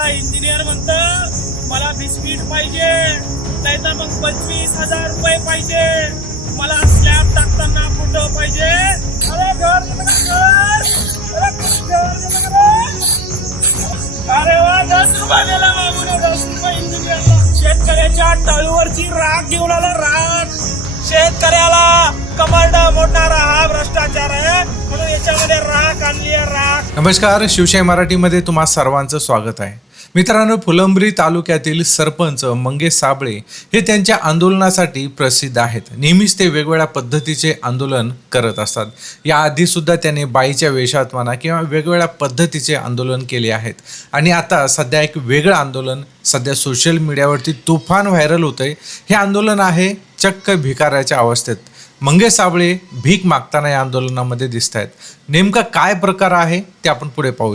आता इंजिनियर म्हणत मला बिस्किट पाहिजे नाहीतर मग पंचवीस हजार रुपये पाहिजे. मला स्लॅब टाकताना फोटो पाहिजे. अरे घर अरे वा दस रुपये मागून दस रुपये इंजिनियरला शेतकऱ्याच्या तळूवरची राग घेऊन आला राग शेतकऱ्याला कमांड मोडणारा हा भ्रष्टाचार आहे. म्हणून याच्यामध्ये राख आणली आहे राख. नमस्कार शिवशाही मराठीमध्ये तुम्हा सर्वांचं स्वागत आहे. मित्रांनो फुलंब्री तालुक्यातील सरपंच मंगेश साबळे हे त्यांच्या आंदोलनासाठी प्रसिद्ध आहेत. नेहमीच ते वेगवेगळ्या पद्धतीचे आंदोलन करत असतात. याआधी सुद्धा त्याने बाईच्या वेशात म्हणा किंवा वेगवेगळ्या पद्धतीचे आंदोलन केले आहेत. आणि आता सध्या एक वेगळं आंदोलन सध्या सोशल मीडियावरती तुफान व्हायरल होतंय. हे आंदोलन आहे चक्क भिकाऱ्याच्या अवस्थेत. मंगेश साबळे भीक मागताना या आंदोलनामध्ये दिसत आहेत नेमका काय प्रकार आहे ते आपण पुढे पाहू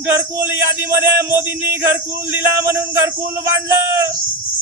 घरकुल यादीमध्ये मोदींनी घरकुल दिला म्हणून घरकुल बांधलं.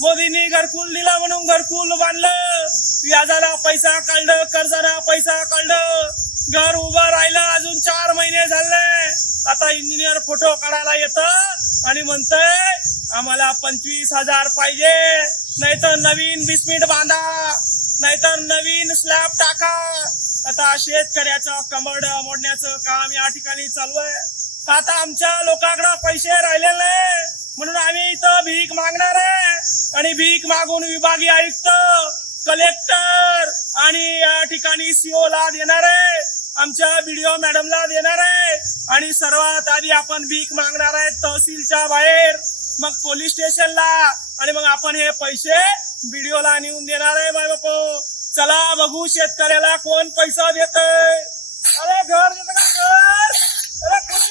मोदींनी घरकुल दिला म्हणून घरकुल बांधलं. व्याजाला पैसा काढलं कर्जाला पैसा काढलं. घर उभं राहिलं अजून चार महिने झाले. आता इंजिनियर फोटो काढायला येतं आणि म्हणतंय आम्हाला पंचवीस हजार पाहिजे. नाहीतर नवीन बिस्मिट बांधा. नाहीतर नवीन स्लॅब टाका. आता शेतकऱ्याचं कमड मोडण्याचं काम या ठिकाणी चालू आहे. आता आमच्या लोकांकडे पैसे राहिलेले नाही. म्हणून आम्ही इथं भीक मागणार आहे. आणि भीक मागून विभागीय आयुक्त कलेक्टर आणि या ठिकाणी सीओ ला देणार आहे. आमच्या बीडीओ मॅडमला देणार आहे. आणि सर्वात आधी आपण भीक मागणार आहे तहसीलच्या बाहेर. मग पोलीस स्टेशनला. आणि मग आपण हे पैसे बीडीओला नेऊन देणार आहे बाय बापो. चला बघू शेतकऱ्याला कोण पैसा देत अरे घर देत का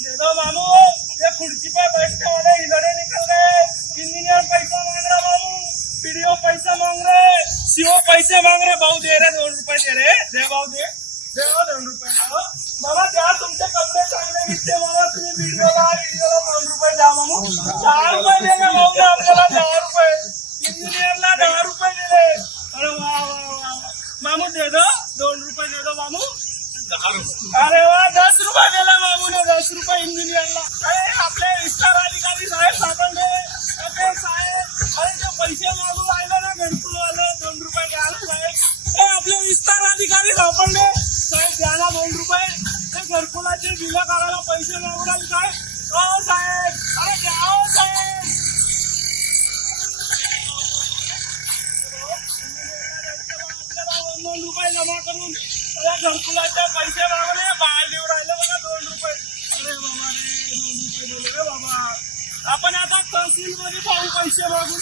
घर मामू ये खुर्ची पे बैठने वाले निकल इंजीनियर पैसा मांग रहा मामू पीडीओ पैसा मांग रहे सीओ पैसे मांग रहे भाऊ दे रहे दोन रुपये दे रहे दे भाऊ दे. दे हो, दोन रुपये द्या हो. द्या तुमचे कपडे चांगले दिसते मला. तुम्ही व्हिडिओला व्हिडिओला दोन रुपये द्या मामू. चार रुपये दे ना आपल्याला दहा रुपये. इंजिनियरला दहा रुपये दिले अरे वा वा वा. मामू दे दो. दोन रुपये दे दो मामू. अरे वा दस रुपये दिला बाबूने दस रुपये इंजिनियरला अरे आपले विस्तार अधिकारी साहेब सापडले ते साहेब अरे ते पैसे मागू राहिले ना घरकुल वाले दोन रुपये द्यायला साहेब ते आपले विस्तार अधिकारी सापडले साहेब द्या ना दोन रुपये ते घरकुलाचे बिलं करायला पैसे मागू राहिले साहेब हो साहेब अरे द्या हो साहेब दोन रुपये जमा करून त्या पैसे मागले बाळ देऊ राहिलं बघा दोन रुपये. अरे बाबा रे दोन रुपये दिले रे बाबा. आपण आता तहसील मध्ये पाहू पैसे मागून.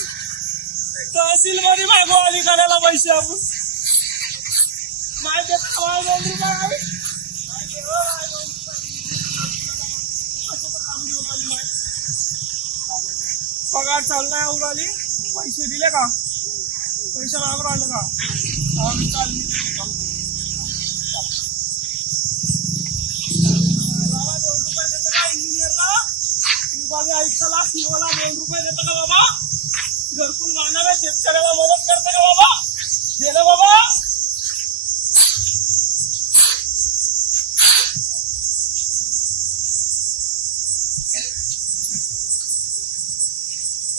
तहसील मध्ये मागू अधिकाऱ्याला पैसे आपण दोन रुपये काम हो, घेऊन पगार चाललाय उडाली पैसे दिले का? पैसे मागून राहिले का? हा, चाल मी देतो काम. बाबा दोन रुपये देतं का इंजिनियरला विभागीय आयुक्ताला किलोला दोन रुपये देतो का बाबा? घरकुल मागणाऱ्या शेतकऱ्याला मदत करतं का बाबा? गेलं बाबा?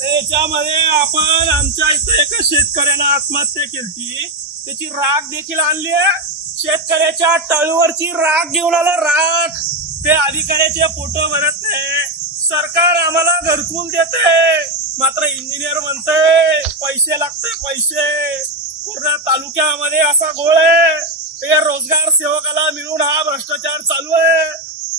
याच्यामध्ये आपण आमच्या इथं एका शेतकऱ्यानं आत्महत्या केली त्याची राग देखील आणली शेतकऱ्याच्या तळूवरची राग घेऊन आलं राग ते अधिकाऱ्याचे फोटो भरत नाही सरकार आम्हाला घरकुल देते. मात्र इंजिनियर म्हणते पैसे लागते पैसे. पूर्ण तालुक्यामध्ये असा गोळ आहे. हे रोजगार सेवकाला मिळून हा भ्रष्टाचार चालू आहे.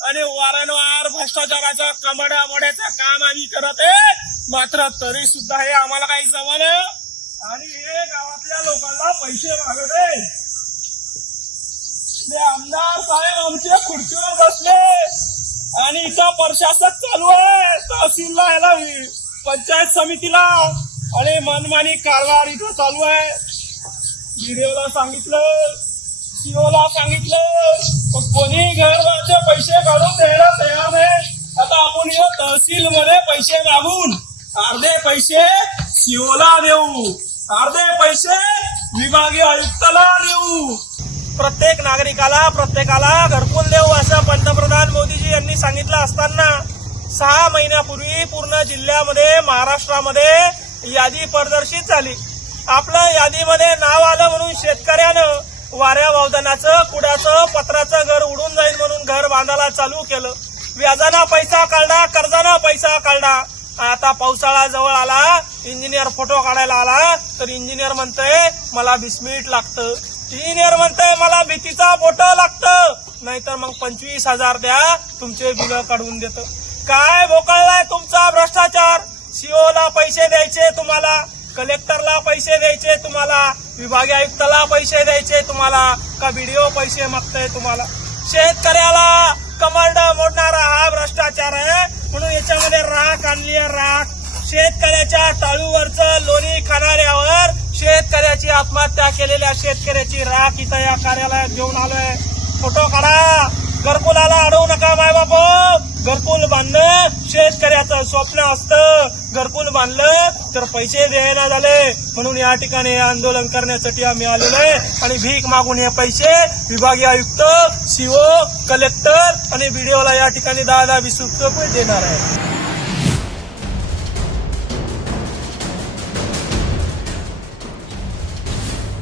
आणि वारंवार भ्रष्टाचाराच्या कमड्या मड्याचं काम आम्ही करत आहे मात्र तरी सुद्धा हे आम्हाला काही जमान आणि हे गावातल्या लोकांना पैसे मागत आहे ते आमदार साहेब आमच्या खुर्चीवर बसले. सुद्धा प्रशासक चालू आहे. तहसीलला याला पंचायत समितीला. आणि मनमानी कारभार इथं चालू आहे. व्हिडिओला सांगितलं. सीओला सांगितलं. पण कोणी घरचे पैसे काढून द्यायला तयार नाही. आता आपण या तहसील मध्ये पैसे मागून अर्धे पैसे सीओला देऊ. अर्धे पैसे विभागीय आयुक्ताला देऊ. प्रत्येक नागरिकाला प्रत्येकाला घरकुल देऊ असं पंतप्रधान मोदीजी यांनी सांगितलं असताना सहा महिन्यापूर्वी पूर्ण जिल्ह्यामध्ये महाराष्ट्रामध्ये यादी प्रदर्शित झाली. आपलं यादीमध्ये नाव आलं म्हणून शेतकऱ्यानं वाऱ्या वावदानाचं कुड्याचं पत्राचं घर उडून जाईल म्हणून घर बांधायला चालू केलं. व्याजाना पैसा काढला कर्जाना पैसा काढला आता पावसाळा जवळ आला इंजिनियर फोटो काढायला आला तर इंजिनियर म्हणतोय मला बिस्मिट लागतं. इंजिनियर म्हणतोय मला भीतीचा फोटो लागतं. नाहीतर मग पंचवीस हजार द्या तुमचे बिल काढून देतो. काय भोकळलाय तुमचा भ्रष्टाचार? सीओला पैसे द्यायचे तुम्हाला कलेक्टरला पैसे द्यायचे तुम्हाला विभागीय आयुक्ताला पैसे द्यायचे तुम्हाला का व्हिडिओ पैसे मागताय तुम्हाला? शेतकऱ्याला कमांड मोडणारा हा भ्रष्टाचार आहे म्हणून याच्यामध्ये राख आणली आहे राख. शेतकऱ्याच्या टाळूवरचं लोणी खाणाऱ्यावर शेतकऱ्याची आत्महत्या केलेल्या शेतकऱ्याची राख इथं या कार्यालयात घेऊन आलोय. फोटो काढा. घरकुलाला अडवू नका माय बाप घरकुल बांधणं शेतकऱ्याचं स्वप्न असतं. घरकुल बांधलं तर पैसे द्यायला झाले. म्हणून या ठिकाणी आंदोलन करण्यासाठी आम्ही आलेलो आहे. आणि भीक मागून हे पैसे विभागीय आयुक्त सीओ कलेक्टर आणि व्हिडिओला या ठिकाणी दहा दहा वीस रुपये देणार आहे.